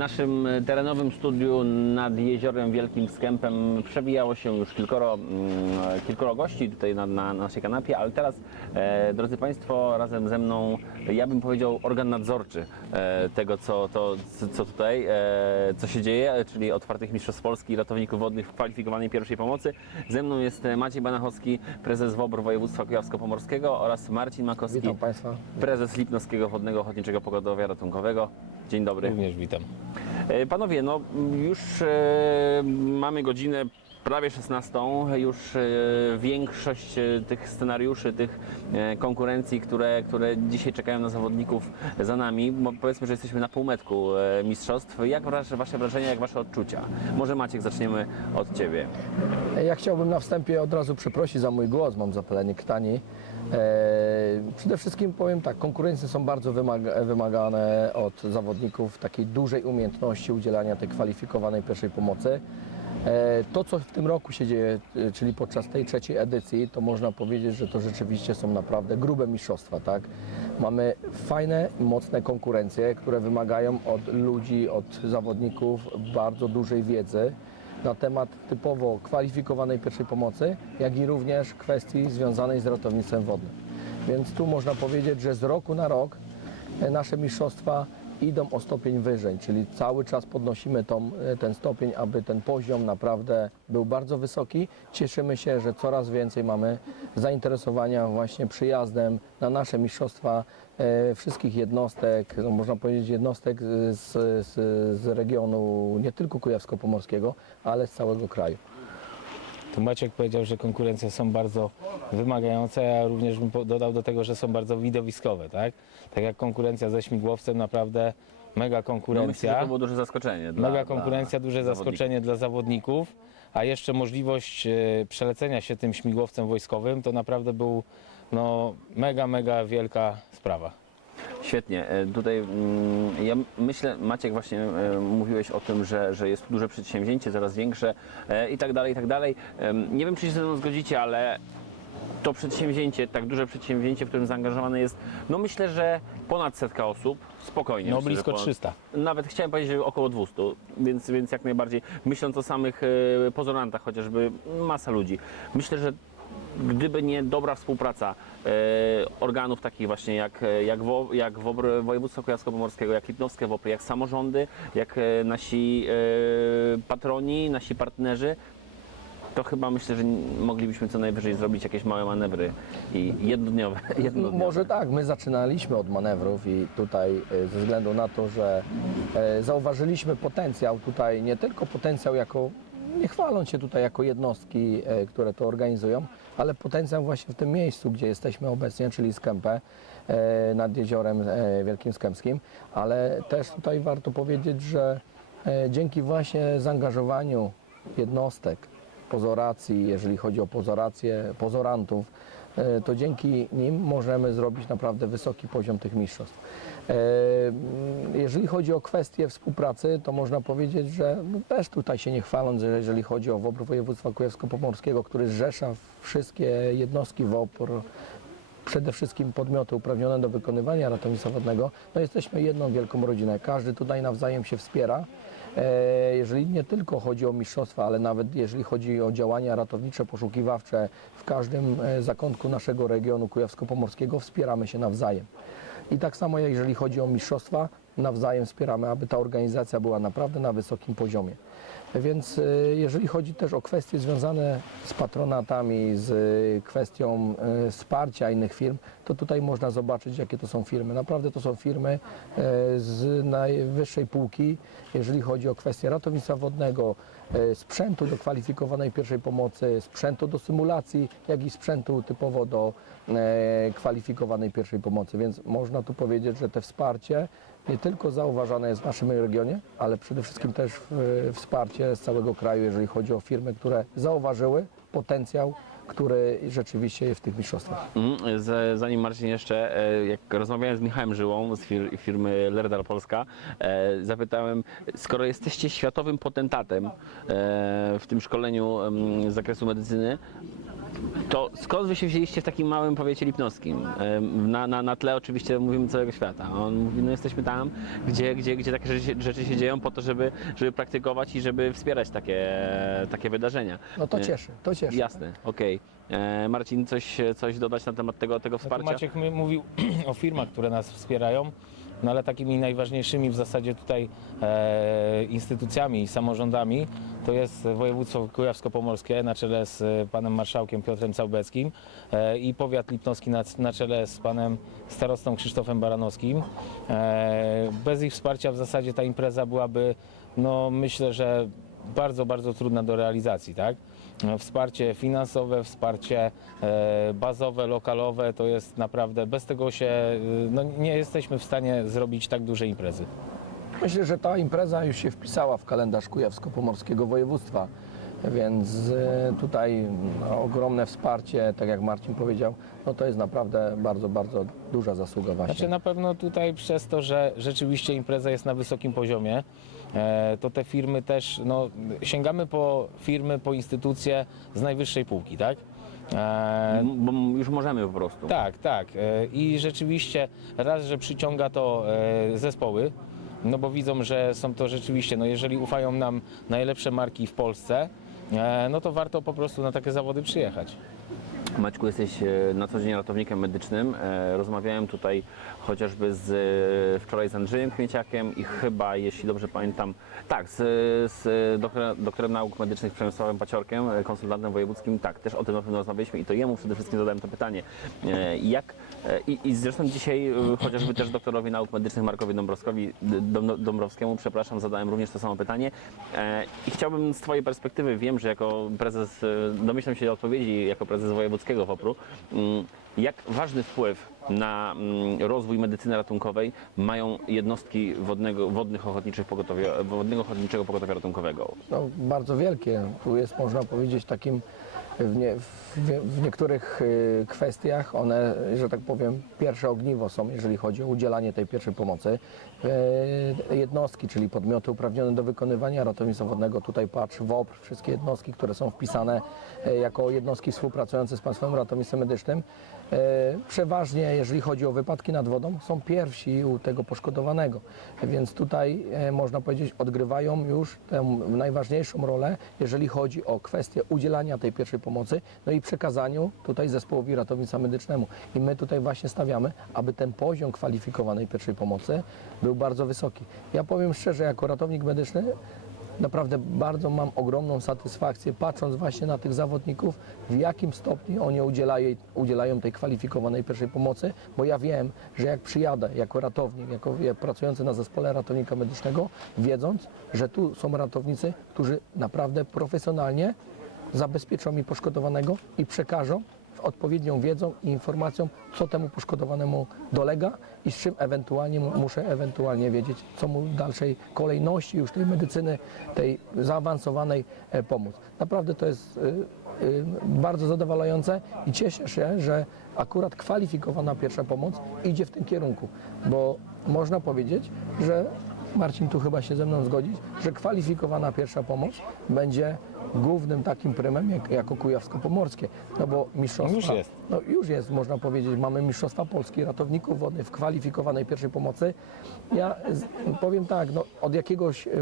W naszym terenowym studiu nad Jeziorem Wielkim Skępem przewijało się już kilkoro, mm, kilkoro gości tutaj na, na naszej kanapie, ale teraz, e, drodzy Państwo, razem ze mną, ja bym powiedział, organ nadzorczy e, tego, co, to, co tutaj, e, co się dzieje, czyli otwartych mistrzostw Polski ratowników wodnych w kwalifikowanej pierwszej pomocy. Ze mną jest Maciej Banachowski, prezes WOBR Województwa Kujawsko-Pomorskiego oraz Marcin Makowski, prezes Lipnowskiego Wodnego Ochotniczego Pogotowia Ratunkowego. Dzień dobry. Również witam. E, Panowie, no już e, mamy godzinę prawie 16. Już e, większość e, tych scenariuszy, tych e, konkurencji, które, które dzisiaj czekają na zawodników za nami, powiedzmy, że jesteśmy na półmetku mistrzostw. Jak wasze, wrażenia, jak wasze odczucia? Może Maciek, zaczniemy od Ciebie. Ja chciałbym na wstępie od razu przeprosić za mój głos, mam zapalenie krtani. E, przede wszystkim powiem tak, konkurencje są bardzo wymaga, wymagane od zawodników takiej dużej umiejętności udzielania tej kwalifikowanej pierwszej pomocy. E, to, co w tym roku się dzieje, e, czyli podczas tej trzeciej edycji, to można powiedzieć, że to rzeczywiście są naprawdę grube mistrzostwa, tak? Mamy fajne, mocne konkurencje, które wymagają od ludzi, od zawodników bardzo dużej wiedzy na temat typowo kwalifikowanej pierwszej pomocy, jak i również kwestii związanej z ratownictwem wodnym. Więc tu można powiedzieć, że z roku na rok e, nasze mistrzostwa idą o stopień wyżej, czyli cały czas podnosimy tą, e, ten stopień, aby ten poziom naprawdę był bardzo wysoki. Cieszymy się, że coraz więcej mamy zainteresowania właśnie przyjazdem na nasze mistrzostwa e, wszystkich jednostek, no można powiedzieć jednostek z, z, z regionu nie tylko kujawsko-pomorskiego, ale z całego kraju. Tu Maciek powiedział, że konkurencje są bardzo wymagające, ja również bym po- dodał do tego, że są bardzo widowiskowe, tak? Tak jak konkurencja ze śmigłowcem, naprawdę mega No myślę, że konkurencja. to było duże zaskoczenie. Dla, Mega dla konkurencja, duże zawodników. zaskoczenie dla zawodników, a jeszcze możliwość e, przelecenia się tym śmigłowcem wojskowym, to naprawdę był no, mega, mega wielka sprawa. Świetnie. E, Tutaj mm, ja myślę, Maciek właśnie e, mówiłeś o tym, że, że jest duże przedsięwzięcie, coraz większe e, i tak dalej, i tak dalej. Nie wiem, czy się ze mną zgodzicie, ale to przedsięwzięcie, tak duże przedsięwzięcie, w którym zaangażowane jest, no myślę, że ponad setka osób, spokojnie. No myślę, blisko ponad- 300. Nawet chciałem powiedzieć, że około 200, więc, więc jak najbardziej, myśląc o samych pozorantach chociażby, masa ludzi. Myślę, że gdyby nie dobra współpraca e, organów takich właśnie jak, jak, WO, jak WOBR Województwa Kujawsko-Pomorskiego, jak Lipnowskie WOPR, jak samorządy, jak e, nasi e, patroni, nasi partnerzy, to chyba myślę, że moglibyśmy co najwyżej zrobić jakieś małe manewry i jednodniowe. jednodniowe. Może tak, my zaczynaliśmy od manewrów i tutaj ze względu na to, że zauważyliśmy potencjał tutaj, nie tylko potencjał jako, nie chwaląc się tutaj jako jednostki, e, które to organizują, ale potencjał właśnie w tym miejscu, gdzie jesteśmy obecnie, czyli Skępę e, nad jeziorem e, Wielkim Skępskim, ale też tutaj warto powiedzieć, że dzięki właśnie zaangażowaniu jednostek, pozoracji, jeżeli chodzi o pozorację, pozorantów, to dzięki nim możemy zrobić naprawdę wysoki poziom tych mistrzostw. E, mm, Jeżeli chodzi o kwestie współpracy, to można powiedzieć, że no też tutaj się nie chwaląc, że jeżeli chodzi o WOPR województwa kujawsko-pomorskiego, który zrzesza wszystkie jednostki WOPR, przede wszystkim podmioty uprawnione do wykonywania ratownictwa wodnego, no jesteśmy jedną wielką rodzinę. Każdy tutaj nawzajem się wspiera. E, Jeżeli nie tylko chodzi o mistrzostwa, ale nawet jeżeli chodzi o działania ratownicze, poszukiwawcze, w każdym e, zakątku naszego regionu kujawsko-pomorskiego wspieramy się nawzajem. I tak samo jeżeli chodzi o mistrzostwa, nawzajem wspieramy, aby ta organizacja była naprawdę na wysokim poziomie. Więc e, jeżeli chodzi też o kwestie związane z patronatami, z e, kwestią e, wsparcia innych firm, to tutaj można zobaczyć, jakie to są firmy. Naprawdę to są firmy z najwyższej półki, jeżeli chodzi o kwestie ratownictwa wodnego, sprzętu do kwalifikowanej pierwszej pomocy, sprzętu do symulacji, jak i sprzętu typowo do kwalifikowanej pierwszej pomocy. Więc można tu powiedzieć, że te wsparcie nie tylko zauważane jest w naszym regionie, ale przede wszystkim też wsparcie z całego kraju, jeżeli chodzi o firmy, które zauważyły potencjał, który rzeczywiście jest w tych mistrzostwach. Z- Zanim Marcin jeszcze, e, jak rozmawiałem z Michałem Żyłą z fir- firmy Lerdal Polska, e, zapytałem, skoro jesteście światowym potentatem e, w tym szkoleniu z zakresu medycyny, To skąd wy się wzięliście w takim małym powiecie lipnowskim? Na, na, na tle oczywiście mówimy całego świata. A On mówi, no jesteśmy tam, gdzie, gdzie, gdzie takie rzeczy, rzeczy się dzieją po to, żeby, żeby praktykować i żeby wspierać takie, takie wydarzenia. No to E, cieszy, to cieszy. Jasne, okej. E, Marcin, coś, coś dodać na temat tego, tego Znaczy, wsparcia? Maciek my- mówił o firmach, które nas wspierają, no ale takimi najważniejszymi w zasadzie tutaj e, instytucjami i samorządami to jest województwo kujawsko-pomorskie na czele z e, panem marszałkiem Piotrem Całbeckim e, i powiat lipnowski na, na czele z panem starostą Krzysztofem Baranowskim. E, bez ich wsparcia w zasadzie ta impreza byłaby, no myślę, że bardzo, bardzo trudna do realizacji, tak? Wsparcie finansowe, wsparcie e, bazowe, lokalowe, to jest naprawdę, bez tego się, e, no nie jesteśmy w stanie zrobić tak dużej imprezy. Myślę, że ta impreza już się wpisała w kalendarz Kujawsko-Pomorskiego Województwa, więc e, tutaj no, ogromne wsparcie, tak jak Marcin powiedział, no to jest naprawdę bardzo, bardzo duża zasługa właśnie. Znaczy na pewno tutaj przez to, że rzeczywiście impreza jest na wysokim poziomie, to te firmy też, no sięgamy po firmy, po instytucje z najwyższej półki, tak? E, Bo już możemy po prostu. Tak, tak. E, I rzeczywiście raz, że przyciąga to e, zespoły, no bo widzą, że są to rzeczywiście, no jeżeli ufają nam najlepsze marki w Polsce, e, no to warto po prostu na takie zawody przyjechać. Maćku, jesteś e, na co dzień ratownikiem medycznym. E, Rozmawiałem tutaj chociażby z, e, wczoraj z Andrzejem Kmieciakiem i chyba, jeśli dobrze pamiętam, tak, z, z doktorem, doktorem nauk medycznych Przemysławem Paciorkiem, konsultantem wojewódzkim, tak, też o tym na pewno rozmawialiśmy i to jemu przede wszystkim zadałem to pytanie. Jak, i, i zresztą dzisiaj chociażby też doktorowi nauk medycznych Markowi Dąbrowskowi, Dąbrowskiemu, przepraszam, zadałem również to samo pytanie i chciałbym z Twojej perspektywy, wiem, że jako prezes, domyślam się odpowiedzi jako prezes WOPR-u, mm, jak ważny wpływ na mm, rozwój medycyny ratunkowej mają jednostki wodnego, wodnych ochotniczych pogotowia, wodnego ochotniczego pogotowia ratunkowego? no, bardzo wielkie. Tu jest, można powiedzieć, takim w, nie, w, w niektórych y, kwestiach one, że tak powiem, pierwsze ogniwo są, jeżeli chodzi o udzielanie tej pierwszej pomocy. E, Jednostki, czyli podmioty uprawnione do wykonywania ratownictwa wodnego, tutaj patrz WOPR, wszystkie jednostki, które są wpisane e, jako jednostki współpracujące z Państwowym Ratownictwem Medycznym, e, przeważnie, jeżeli chodzi o wypadki nad wodą, są pierwsi u tego poszkodowanego. Więc tutaj można powiedzieć, odgrywają już tę najważniejszą rolę, jeżeli chodzi o kwestię udzielania tej pierwszej pomocy, no i przekazaniu tutaj zespołowi ratownictwa medycznemu. I my tutaj właśnie stawiamy, aby ten poziom kwalifikowanej pierwszej pomocy był bardzo wysoki. Ja powiem szczerze, jako ratownik medyczny naprawdę bardzo mam ogromną satysfakcję, patrząc właśnie na tych zawodników, w jakim stopniu oni udzielają, udzielają tej kwalifikowanej pierwszej pomocy, bo ja wiem, że jak przyjadę jako ratownik, jako jak pracujący na zespole ratownika medycznego, wiedząc, że tu są ratownicy, którzy naprawdę profesjonalnie zabezpieczą mi poszkodowanego i przekażą odpowiednią wiedzą i informacją, co temu poszkodowanemu dolega i z czym ewentualnie mu- muszę ewentualnie wiedzieć, co mu w dalszej kolejności już tej medycyny, tej zaawansowanej e, pomóc. Naprawdę to jest y, y, bardzo zadowalające i cieszę się, że akurat kwalifikowana pierwsza pomoc idzie w tym kierunku, bo można powiedzieć, że Marcin tu chyba się ze mną zgodzić, że kwalifikowana pierwsza pomoc będzie głównym takim prymem jak, jako Kujawsko-Pomorskie, no bo mistrzostwa... Już jest. No już jest, można powiedzieć, mamy Mistrzostwa Polski Ratowników Wodnych w kwalifikowanej pierwszej pomocy. Ja z, powiem tak, no, od jakiegoś e,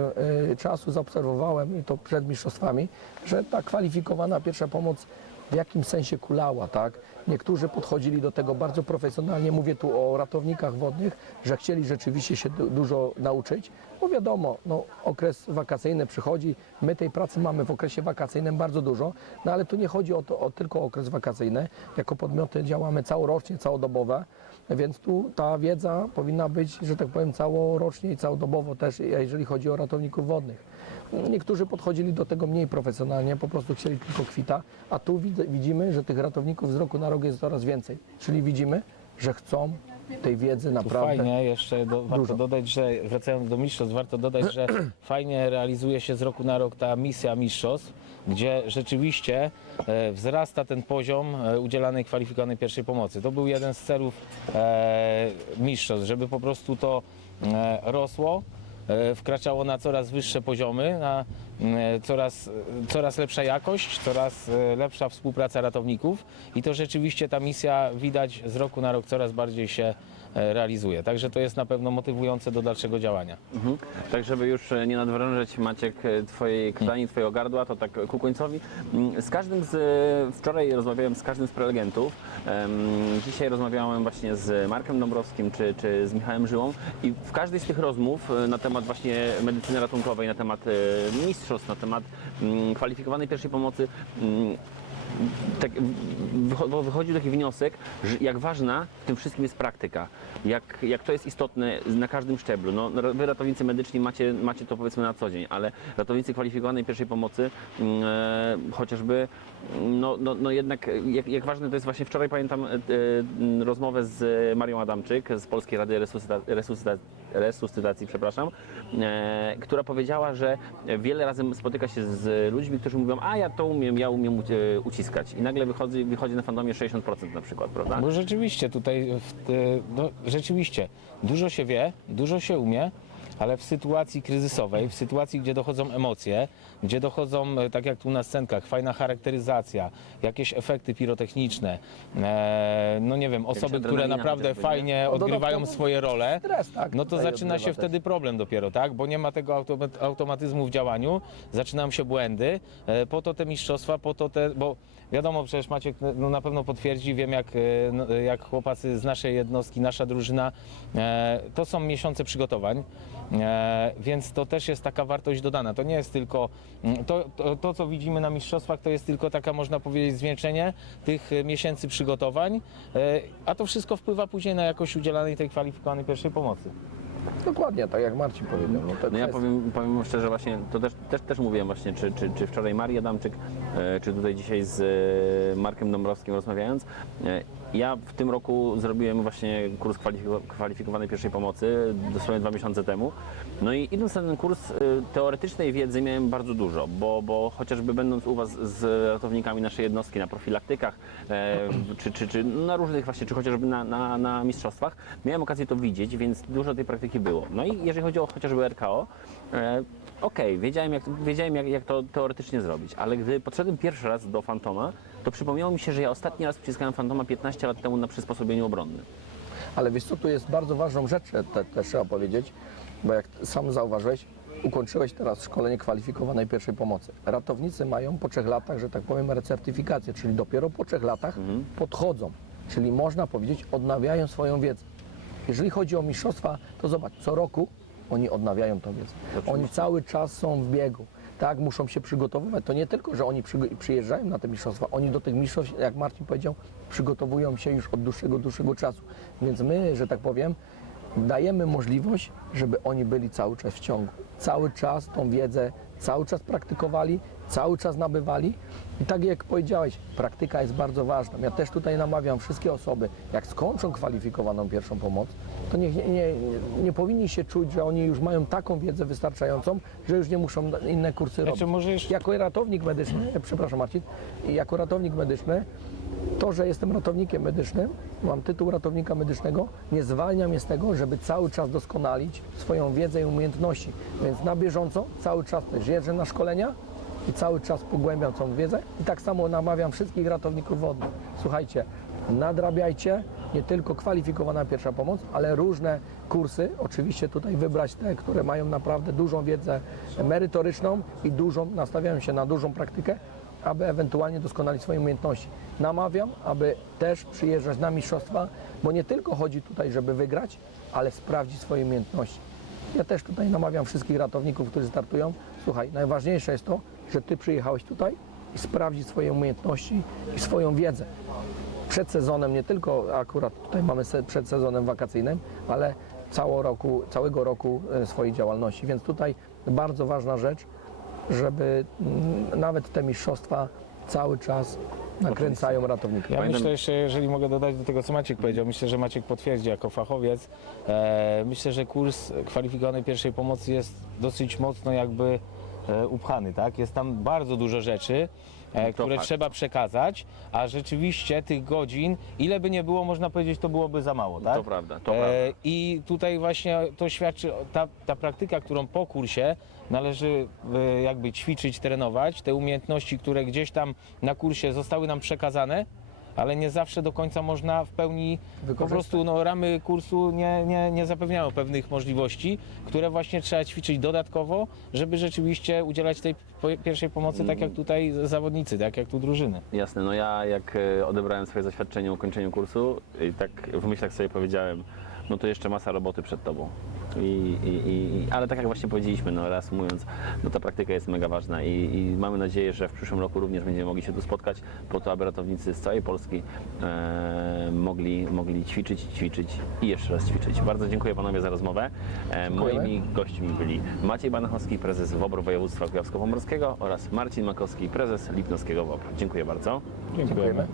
e, czasu zaobserwowałem, i to przed mistrzostwami, że ta kwalifikowana pierwsza pomoc w jakimś sensie kulała, tak? Niektórzy podchodzili do tego bardzo profesjonalnie, mówię tu o ratownikach wodnych, że chcieli rzeczywiście się du- dużo nauczyć, bo wiadomo, no, okres wakacyjny przychodzi, my tej pracy mamy w okresie wakacyjnym bardzo dużo, no ale tu nie chodzi o, to, o tylko okres wakacyjny, jako podmioty działamy całorocznie, całodobowe, więc tu ta wiedza powinna być, że tak powiem, całorocznie i całodobowo też, jeżeli chodzi o ratowników wodnych. Niektórzy podchodzili do tego mniej profesjonalnie, po prostu chcieli tylko kwita, a tu widzimy, że tych ratowników z roku na rok jest coraz więcej. Czyli widzimy, że chcą tej wiedzy Tu naprawdę. fajnie jeszcze do, warto Dużo. dodać, że wracając do mistrzostw, warto dodać, że fajnie realizuje się z roku na rok ta misja mistrzostw, gdzie rzeczywiście e, wzrasta ten poziom e, udzielanej kwalifikowanej pierwszej pomocy. To był jeden z celów e, mistrzostw, żeby po prostu to e, rosło, wkraczało na coraz wyższe poziomy, na e, coraz, coraz lepsza jakość, coraz e, lepsza współpraca ratowników i to rzeczywiście ta misja widać z roku na rok coraz bardziej się e, realizuje. Także to jest na pewno motywujące do dalszego działania. Mhm. Tak, żeby już e, nie nadwrężyć Maciek e, Twojej krtani, Twojego gardła, to tak ku końcowi. Mm, Z każdym z, e, wczoraj rozmawiałem z każdym z prelegentów, dzisiaj rozmawiałem właśnie z Markiem Dąbrowskim czy, czy z Michałem Żyłą i w każdej z tych rozmów e, na temat właśnie medycyny ratunkowej, na temat e, mistrzostw, na temat mm, kwalifikowanej pierwszej pomocy, mm, tak wycho- wychodzi taki wniosek, że jak ważna w tym wszystkim jest praktyka. Jak, jak to jest istotne na każdym szczeblu. No, wy ratownicy medyczni macie, macie to powiedzmy na co dzień, ale ratownicy kwalifikowanej pierwszej pomocy mm, e, chociażby, no, no, no jednak jak, jak ważne to jest właśnie wczoraj pamiętam e, e, rozmowę z Marią Adamczyk z Polskiej Rady Resuscyta- Resuscyta- Resuscytacji, przepraszam, e, która powiedziała, że wiele razy spotyka się z ludźmi, którzy mówią, a ja to umiem, ja umiem uci- uciskać. I nagle wychodzi, wychodzi na fandomie 60% na przykład, prawda? Bo rzeczywiście tutaj, y, no, rzeczywiście dużo się wie, dużo się umie, ale w sytuacji kryzysowej, w sytuacji, gdzie dochodzą emocje, gdzie dochodzą, e, tak jak tu na scenkach, fajna charakteryzacja, jakieś efekty pirotechniczne, e, no nie wiem, osoby, które adrenalina naprawdę chociażby, nie? fajnie No, odgrywają dodatkowo swoje role, Stres, tak. no to tutaj zaczyna się też. wtedy problem dopiero, tak? Bo nie ma tego automa- automatyzmu w działaniu, zaczynają się błędy, e, po to te mistrzostwa, po to te, bo wiadomo, przecież Maciek no, na pewno potwierdzi, wiem jak, e, no, jak chłopacy z naszej jednostki, nasza drużyna, e, to są miesiące przygotowań, e, więc to też jest taka wartość dodana. To nie jest tylko, mm, to, to, to co widzimy na mistrzostwach, to jest tylko taka, można powiedzieć, zwieńczenie tych miesięcy przygotowań, a to wszystko wpływa później na jakość udzielanej tej kwalifikowanej pierwszej pomocy. Dokładnie, tak jak Marcin powiedział. No, to No ja powiem, powiem szczerze właśnie, to też, też, też mówiłem właśnie, czy, czy, czy wczoraj Marii Adamczyk, e, czy tutaj dzisiaj z e, Markiem Dąbrowskim rozmawiając. Ja w tym roku zrobiłem właśnie kurs kwalifiko- kwalifikowanej pierwszej pomocy, dosłownie dwa miesiące temu. No i idąc na ten kurs e, teoretycznej wiedzy miałem bardzo dużo, bo, bo chociażby będąc u Was z ratownikami naszej jednostki na profilaktykach, e, czy, czy, czy na różnych właśnie, czy chociażby na, na, na mistrzostwach, miałem okazję to widzieć, więc dużo tej praktyki było. No i jeżeli chodzi o chociażby RKO, e, okej, wiedziałem, jak, wiedziałem jak, jak to teoretycznie zrobić, ale gdy podszedłem pierwszy raz do Fantoma, to przypomniało mi się, że ja ostatni raz przyciskałem Fantoma 15 lat temu na przysposobieniu obronnym. Ale wiesz co, tu jest bardzo ważną rzecz, te, też trzeba powiedzieć, bo jak sam zauważyłeś, ukończyłeś teraz szkolenie kwalifikowanej pierwszej pomocy. Ratownicy mają po trzech latach, że tak powiem, recertyfikację, czyli dopiero po trzech latach podchodzą, czyli można powiedzieć, odnawiają swoją wiedzę. Jeżeli chodzi o mistrzostwa, to zobacz, co roku oni odnawiają tą wiedzę. Oni cały czas są w biegu. Tak, muszą się przygotowywać. To nie tylko, że oni przyjeżdżają na te mistrzostwa, oni do tych mistrzostw, jak Marcin powiedział, przygotowują się już od dłuższego, dłuższego czasu. Więc my, że tak powiem, dajemy możliwość, żeby oni byli cały czas w ciągu. Cały czas tą wiedzę, cały czas praktykowali, cały czas nabywali. I tak jak powiedziałeś, praktyka jest bardzo ważna. Ja też tutaj namawiam wszystkie osoby, jak skończą kwalifikowaną pierwszą pomoc, to nie, nie, nie powinni się czuć, że oni już mają taką wiedzę wystarczającą, że już nie muszą inne kursy robić. Znaczy, może jeszcze- Jako ratownik medyczny, przepraszam Marcin, jako ratownik medyczny, to, że jestem ratownikiem medycznym, mam tytuł ratownika medycznego, nie zwalnia mnie z tego, żeby cały czas doskonalić swoją wiedzę i umiejętności. Więc na bieżąco cały czas też jeżdżę na szkolenia i cały czas pogłębiam tą wiedzę. I tak samo namawiam wszystkich ratowników wodnych. Słuchajcie, nadrabiajcie nie tylko kwalifikowana pierwsza pomoc, ale różne kursy. Oczywiście tutaj wybrać te, które mają naprawdę dużą wiedzę merytoryczną i dużą, nastawiają się na dużą praktykę, aby ewentualnie doskonalić swoje umiejętności. Namawiam, aby też przyjeżdżać na mistrzostwa, bo nie tylko chodzi tutaj, żeby wygrać, ale sprawdzić swoje umiejętności. Ja też tutaj namawiam wszystkich ratowników, którzy startują. Słuchaj, najważniejsze jest to, że Ty przyjechałeś tutaj i sprawdzić swoje umiejętności i swoją wiedzę. Przed sezonem, nie tylko akurat tutaj mamy przed sezonem wakacyjnym, ale cało roku, całego roku e, swojej działalności. Więc tutaj bardzo ważna rzecz, żeby mm, nawet te mistrzostwa cały czas nakręcają ratownika. Ja myślę jeszcze, jeżeli mogę dodać do tego, co Maciek powiedział, myślę, że Maciek potwierdzi jako fachowiec. E, myślę, że kurs kwalifikowanej pierwszej pomocy jest dosyć mocno jakby upchany, tak? Jest tam bardzo dużo rzeczy, e, To które fakt. trzeba przekazać, a rzeczywiście tych godzin, ile by nie było, można powiedzieć, to byłoby za mało, tak? To prawda, to E, prawda. I tutaj właśnie to świadczy, ta, ta praktyka, którą po kursie należy e, jakby ćwiczyć, trenować, te umiejętności, które gdzieś tam na kursie zostały nam przekazane, ale nie zawsze do końca można w pełni, po prostu no, ramy kursu nie, nie, nie zapewniają pewnych możliwości, które właśnie trzeba ćwiczyć dodatkowo, żeby rzeczywiście udzielać tej pierwszej pomocy, tak jak tutaj zawodnicy, tak jak tu drużyny. Jasne, no ja jak e, odebrałem swoje zaświadczenie o ukończeniu kursu i tak w myślach sobie powiedziałem, no to jeszcze masa roboty przed tobą. I, i, i, ale tak jak właśnie powiedzieliśmy, no reasumując, no ta praktyka jest mega ważna i, i mamy nadzieję, że w przyszłym roku również będziemy mogli się tu spotkać po to, aby ratownicy z całej Polski e, mogli, mogli ćwiczyć, ćwiczyć i jeszcze raz ćwiczyć. Bardzo dziękuję panowie za rozmowę. E, Dziękujemy. moimi gośćmi byli Maciej Banachowski, prezes WOBR Województwa Kujawsko-Pomorskiego oraz Marcin Makowski, prezes Lipnowskiego WOBR. Dziękuję bardzo. Dziękujemy.